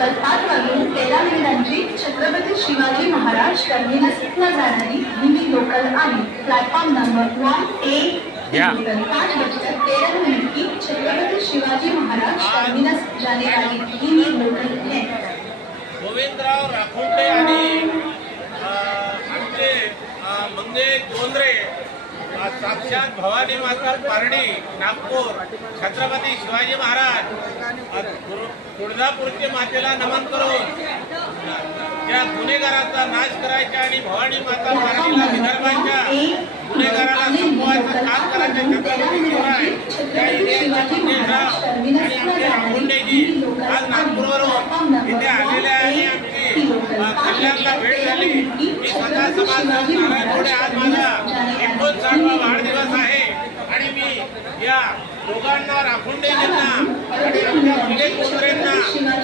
Local 5:13 Chhatrapati Shivaji Maharaj टर्मिनसला जाणारी Hindi local आहे। Platform number 1A local 5:13 की छत्रपति शिवाजी महाराज टर्मिनस जाने वाली हिंदी लोकल है। गोविंदराव राखोंडे आणि आमचे मंगे गोंद्रे साक्षात भवानी माता पारडी नागपूर छत्रपती शिवाजी महाराज तुळजापूरच्या मातेला नमन करून ज्या गुन्हेगारांचा नाश करायचा आणि भवानी माता पारडीला विदर्भाच्या गुन्हेगाराला संपवायचं काम करायचं छत्रपती शिवराय त्या इंडियनराव आणि आमचे राखोंडेजी आज नागपूरवरून इथे आलेले आहे। आमची कल्याणला भेट झाली। मी स्वतः समाजसेवक नारायण घोडे आज माझा 59वा वाढदिवस आहे आणि मी या दोघांना राखोंडेजींना आणि आमच्या मंगे गोंद्रेंना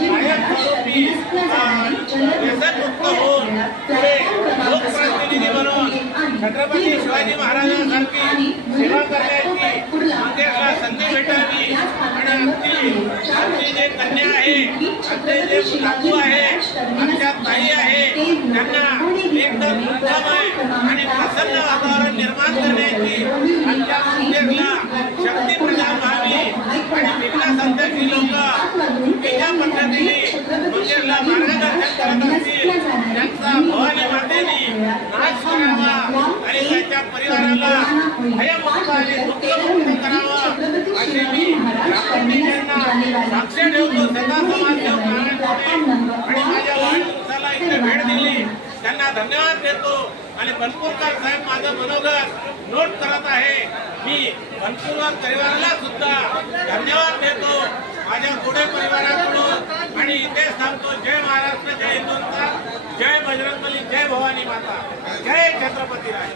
कायमस्वरूपी व्यसनमुक्त होऊन पुढे लोकप्रतिनिधी बनवून छत्रपती शिवाजी महाराजांसारखी सेवा करण्याची मंगेशला संधी भेटावी आणि आमची जे कन्या आहे, आमचे जे नातू आहे, आमच्या ताई आहे, त्यांना एकदम उत्तमय आणि प्रसन्न वातावरण निर्माण करण्याची आमच्या मंगेशला शक्ती प्रदान व्हावी आणि विकासाध्यक्षी लोक ज्या पद्धतीने मंगेशला मार्गदर्शन करत असतील त्यांचा भवानी मातेने नाश करावा आणि त्यांच्या परिवाराला भयमुक्त आणि दुःखमुक्त करावा अशी मी राखोंडेजींना साक्ष ठेवतो। सदा समाजसेवक नारायण घोडे आणि माझ्या वाढदिवसाला इथे भेट दिली त्यांना धन्यवाद देतो आणि बनपूरकर साहेब माझं मनोगत नोट करत आहे। मी बनपूरकर परिवाराला सुद्धा धन्यवाद देतो माझ्या पुढे परिवाराकडून आणि इथे सांगतो जय महाराष्ट्र, जय हिंदुस्तान, जय बजरंगबली, जय भवानी माता, जय छत्रपती राय।